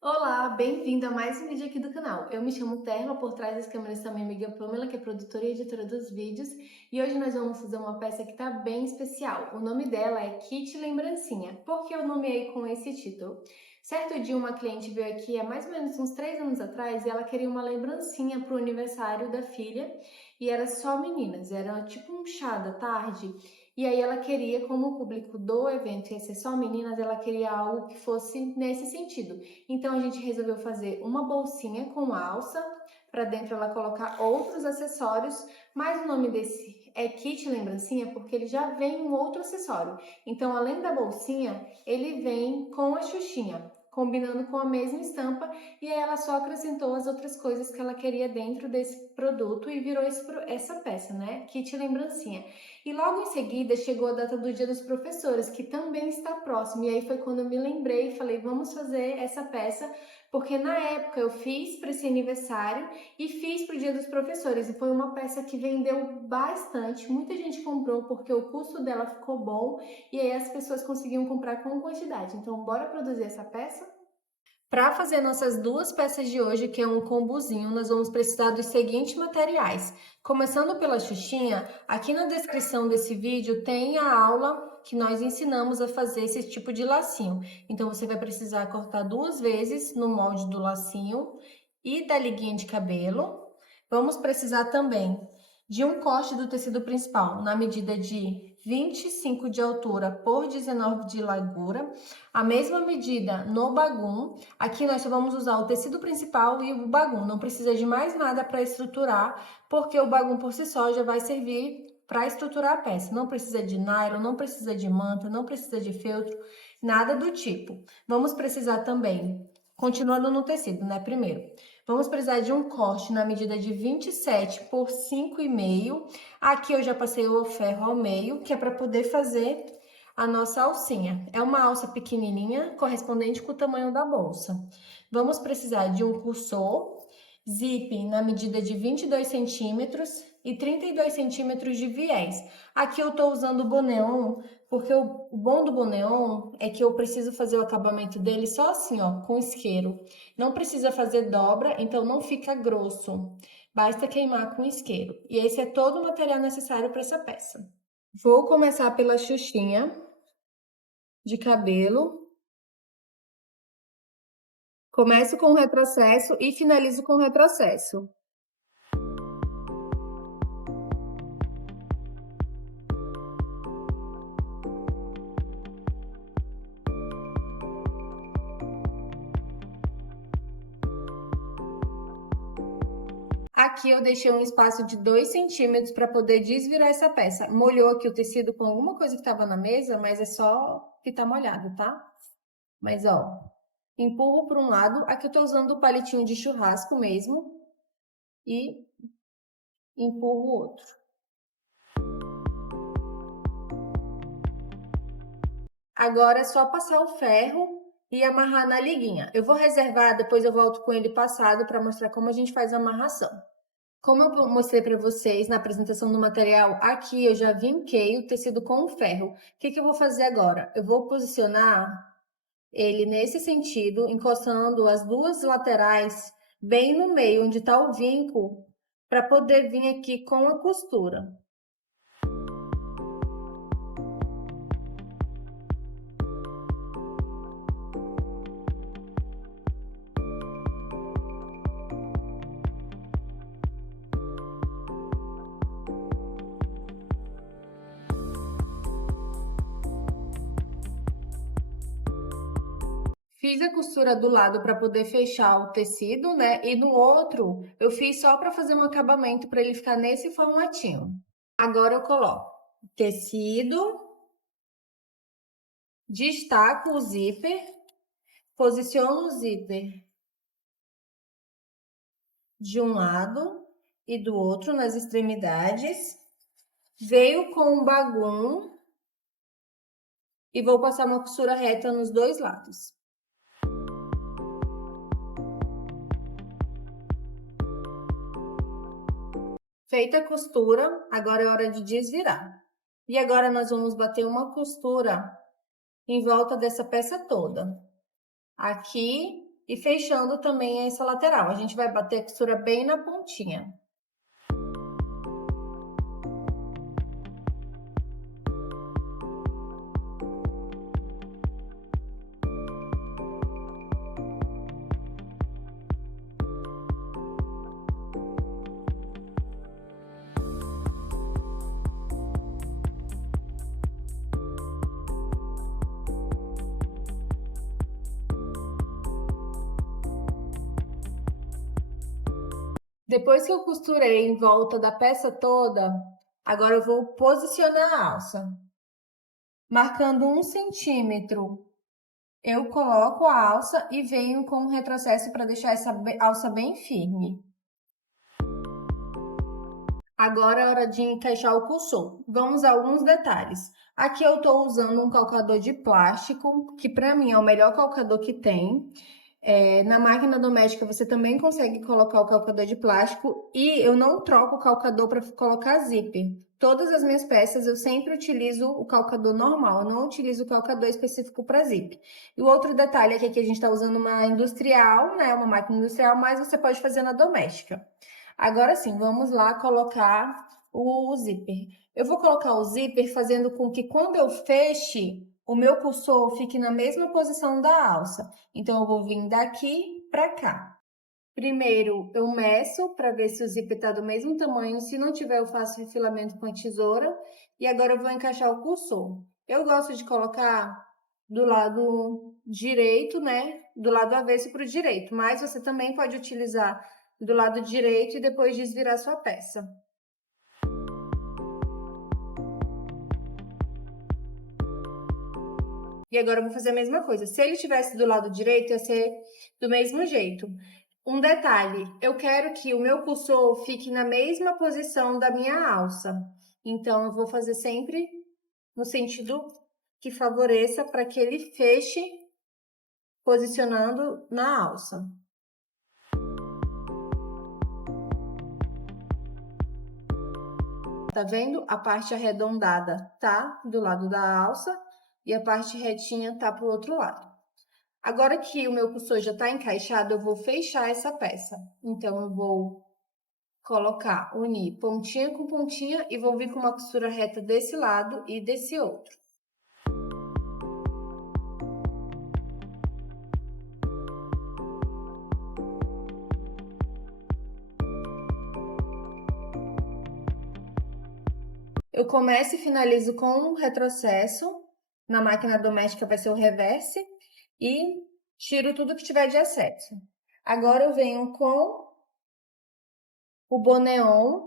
Olá, bem-vindo a mais um vídeo aqui do canal. Eu me chamo Terma, por trás das câmeras está minha amiga Pamela, que é produtora e editora dos vídeos, e hoje nós vamos fazer uma peça que está bem especial. O nome dela é Kit Lembrancinha. Por que eu nomeei com esse título? Certo dia uma cliente veio aqui há mais ou menos uns 3 anos atrás e ela queria uma lembrancinha para o aniversário da filha e era só meninas, era tipo um chá da tarde. E aí ela queria, como o público do evento ia ser só meninas, ela queria algo que fosse nesse sentido. Então a gente resolveu fazer uma bolsinha com alça, para dentro ela colocar outros acessórios, mas o nome desse é kit lembrancinha porque ele já vem um outro acessório. Então além da bolsinha, ele vem com a xuxinha, combinando com a mesma estampa, e aí ela só acrescentou as outras coisas que ela queria dentro desse produto e virou essa peça, né? Kit lembrancinha. E logo em seguida chegou a data do Dia dos Professores, que também está próximo. E aí foi quando eu me lembrei e falei, vamos fazer essa peça, porque na época eu fiz para esse aniversário e fiz para o Dia dos Professores. E foi uma peça que vendeu bastante, muita gente comprou porque o custo dela ficou bom e aí as pessoas conseguiam comprar com quantidade. Então, bora produzir essa peça? Para fazer nossas duas peças de hoje, que é um combozinho, nós vamos precisar dos seguintes materiais. Começando pela xuxinha, aqui na descrição desse vídeo tem a aula que nós ensinamos a fazer esse tipo de lacinho. Então, você vai precisar cortar 2 vezes no molde do lacinho e da liguinha de cabelo. Vamos precisar também de um corte do tecido principal na medida de 25 de altura por 19 de largura. A mesma medida no bagum. Aqui nós só vamos usar o tecido principal e o bagum, não precisa de mais nada para estruturar, porque o bagum por si só já vai servir para estruturar a peça. Não precisa de nylon, não precisa de manta, não precisa de feltro, nada do tipo. Vamos precisar também, continuando no tecido, né, primeiro. Vamos precisar de um corte na medida de 27 por 5,5. Aqui eu já passei o ferro ao meio, que é para poder fazer a nossa alcinha. É uma alça pequenininha, correspondente com o tamanho da bolsa. Vamos precisar de um cursor, zip na medida de 22 centímetros e 32 centímetros de viés. Aqui eu estou usando o boneon, porque o bom do boneon é que eu preciso fazer o acabamento dele só assim, ó, com isqueiro. Não precisa fazer dobra, então não fica grosso. Basta queimar com isqueiro. E esse é todo o material necessário para essa peça. Vou começar pela xuxinha de cabelo. Começo com o retrocesso e finalizo com o retrocesso. Aqui eu deixei um espaço de 2 centímetros para poder desvirar essa peça. Molhou aqui o tecido com alguma coisa que estava na mesa, mas é só que tá molhado, tá? Mas ó, empurro para um lado. Aqui eu tô usando o palitinho de churrasco mesmo e empurro o outro. Agora é só passar o ferro e amarrar na liguinha. Eu vou reservar, depois eu volto com ele passado para mostrar como a gente faz a amarração. Como eu mostrei para vocês na apresentação do material, aqui eu já vinquei o tecido com o ferro. O que eu vou fazer agora? Eu vou posicionar ele nesse sentido, encostando as duas laterais bem no meio, onde está o vinco, para poder vir aqui com a costura. Fiz a costura do lado para poder fechar o tecido, né? E no outro, eu fiz só para fazer um acabamento para ele ficar nesse formatinho. Agora eu coloco tecido, destaco o zíper, posiciono o zíper de um lado e do outro nas extremidades, veio com o bagum e vou passar uma costura reta nos dois lados. Feita a costura, agora é hora de desvirar. E agora nós vamos bater uma costura em volta dessa peça toda. Aqui e fechando também essa lateral. A gente vai bater a costura bem na pontinha. Depois que eu costurei em volta da peça toda, agora eu vou posicionar a alça. Marcando 1 centímetro, eu coloco a alça e venho com um retrocesso para deixar essa alça bem firme. Agora é hora de encaixar o cursor. Vamos a alguns detalhes. Aqui eu estou usando um calcador de plástico, que para mim é o melhor calcador que tem. Na máquina doméstica você também consegue colocar o calcador de plástico e eu não troco o calcador para colocar zíper. Todas as minhas peças eu sempre utilizo o calcador normal, eu não utilizo o calcador específico para zíper. E o outro detalhe é que aqui a gente está usando uma industrial, né, uma máquina industrial, mas você pode fazer na doméstica. Agora sim, vamos lá colocar o zíper. Eu vou colocar o zíper fazendo com que quando eu feche, o meu cursor fique na mesma posição da alça. Então, eu vou vir daqui para cá. Primeiro, eu meço para ver se o zíper está do mesmo tamanho. Se não tiver, eu faço refilamento com a tesoura. E agora eu vou encaixar o cursor. Eu gosto de colocar do lado direito, né? Do lado avesso para o direito. Mas você também pode utilizar do lado direito e depois desvirar sua peça. E agora eu vou fazer a mesma coisa. Se ele tivesse do lado direito, ia ser do mesmo jeito. Um detalhe, eu quero que o meu cursor fique na mesma posição da minha alça. Então, eu vou fazer sempre no sentido que favoreça para que ele feche posicionando na alça. Tá vendo? A parte arredondada tá do lado da alça e a parte retinha tá pro outro lado. Agora que o meu cursor já tá encaixado, eu vou fechar essa peça. Então, eu vou colocar, unir pontinha com pontinha e vou vir com uma costura reta desse lado e desse outro. Eu começo e finalizo com um retrocesso. Na máquina doméstica vai ser o reverse. E tiro tudo que tiver de excesso. Agora eu venho com o boneon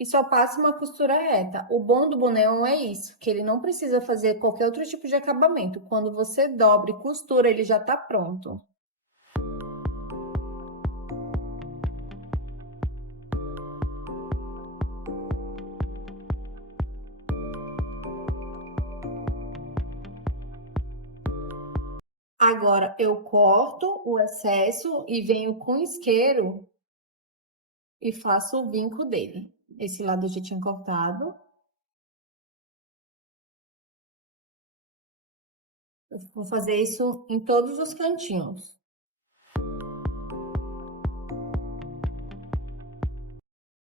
e só passo uma costura reta. O bom do boneon é isso, que ele não precisa fazer qualquer outro tipo de acabamento. Quando você dobra e costura, ele já tá pronto. Agora, eu corto o excesso e venho com isqueiro e faço o vinco dele. Esse lado eu já tinha cortado. Eu vou fazer isso em todos os cantinhos.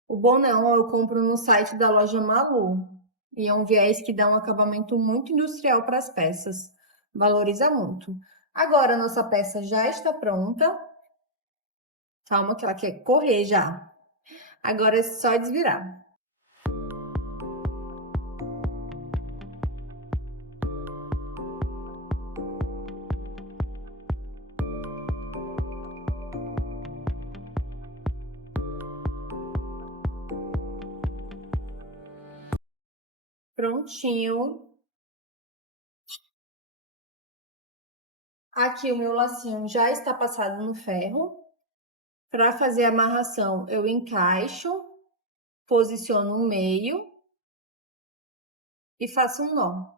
O boneon eu compro no site da loja Malu. E é um viés que dá um acabamento muito industrial para as peças. Valoriza muito. Agora, a nossa peça já está pronta. Calma que ela quer correr já. Agora é só desvirar. Prontinho. Aqui o meu lacinho já está passado no ferro. Para fazer a amarração, eu encaixo, posiciono no meio e faço um nó.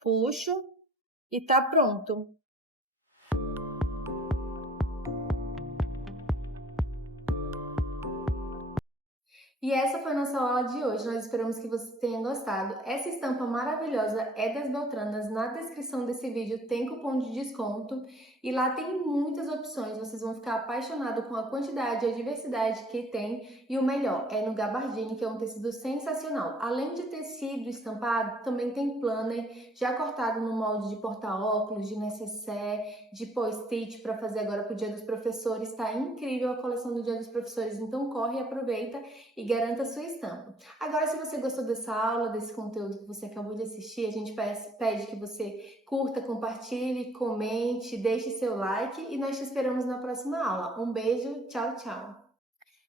Puxo e tá pronto. E essa foi a nossa aula de hoje. Nós esperamos que você tenha gostado. Essa estampa maravilhosa é das Beltranas. Na descrição desse vídeo tem cupom de desconto e lá tem muitas opções. Vocês vão ficar apaixonados com a quantidade e a diversidade que tem. E o melhor é no gabardine, que é um tecido sensacional. Além de tecido estampado, também tem planner já cortado no molde de porta-óculos, de necessaire, de post-it para fazer agora para o Dia dos Professores. Está incrível a coleção do Dia dos Professores, então corre e aproveita e garanta a sua estampa. Agora, se você gostou dessa aula, desse conteúdo que você acabou de assistir, a gente pede que você curta, compartilhe, comente, deixe seu like e nós te esperamos na próxima aula. Um beijo, tchau, tchau!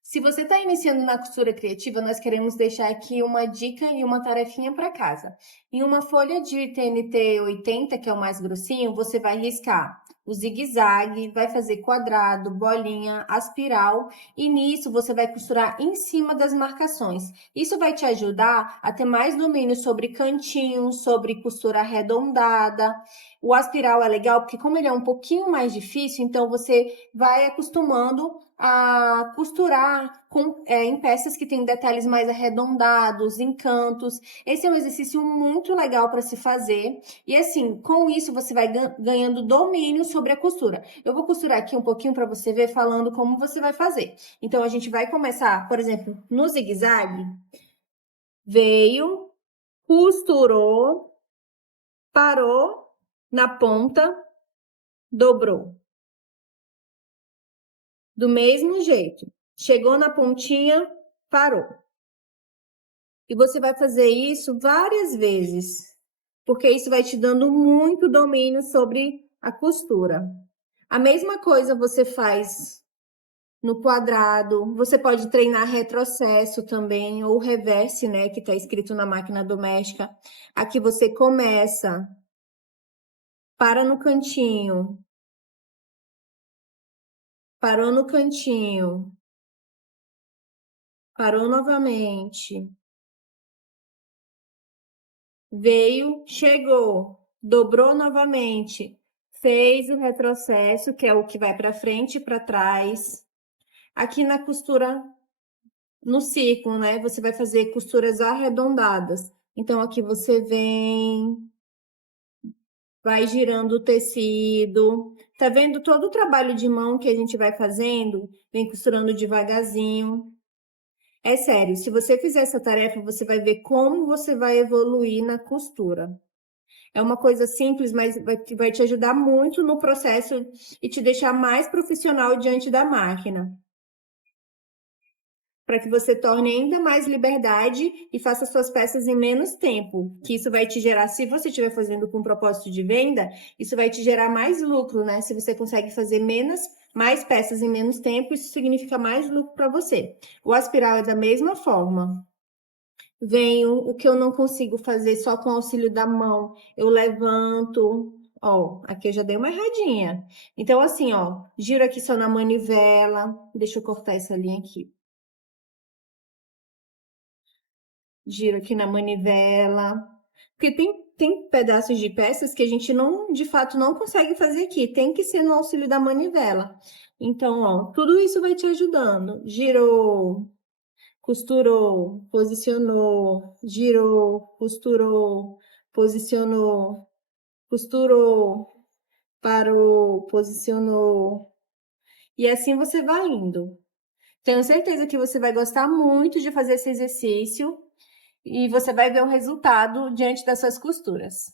Se você está iniciando na costura criativa, nós queremos deixar aqui uma dica e uma tarefinha para casa. Em uma folha de TNT 80, que é o mais grossinho, você vai riscar o zigue-zague, vai fazer quadrado, bolinha, aspiral e nisso você vai costurar em cima das marcações. Isso vai te ajudar a ter mais domínio sobre cantinhos, sobre costura arredondada. O aspiral é legal porque como ele é um pouquinho mais difícil, então você vai acostumando a costurar em peças que têm detalhes mais arredondados, em cantos. Esse é um exercício muito legal para se fazer. E assim, com isso você vai ganhando domínio sobre a costura. Eu vou costurar aqui um pouquinho para você ver falando como você vai fazer. Então, a gente vai começar, por exemplo, no zigue-zague. Veio, costurou, parou na ponta, dobrou. Do mesmo jeito. Chegou na pontinha, parou. E você vai fazer isso várias vezes, porque isso vai te dando muito domínio sobre a costura. A mesma coisa você faz no quadrado, você pode treinar retrocesso também, ou reverse, né, que tá escrito na máquina doméstica. Aqui você começa, para no cantinho, parou no cantinho, parou novamente, veio, chegou, dobrou novamente, fez o retrocesso, que é o que vai para frente e para trás. Aqui na costura, no círculo, né? Você vai fazer costuras arredondadas. Então, aqui você vem, vai girando o tecido. Tá vendo todo o trabalho de mão que a gente vai fazendo? Vem costurando devagarzinho. É sério, se você fizer essa tarefa, você vai ver como você vai evoluir na costura. É uma coisa simples, mas vai te ajudar muito no processo e te deixar mais profissional diante da máquina. Para que você torne ainda mais liberdade e faça suas peças em menos tempo. Que isso vai te gerar, se você estiver fazendo com propósito de venda, isso vai te gerar mais lucro, né? Se você consegue fazer mais peças em menos tempo, isso significa mais lucro para você. O aspiral é da mesma forma. Venho, o que eu não consigo fazer só com o auxílio da mão, eu levanto, ó, aqui eu já dei uma erradinha. Então, assim, ó, giro aqui só na manivela, deixa eu cortar essa linha aqui. Giro aqui na manivela, porque tem pedaços de peças que a gente não, de fato, não consegue fazer aqui, tem que ser no auxílio da manivela. Então, ó, tudo isso vai te ajudando. Girou, costurou, posicionou, girou, costurou, posicionou, costurou, parou, posicionou. E assim você vai indo. Tenho certeza que você vai gostar muito de fazer esse exercício e você vai ver o resultado diante das suas costuras.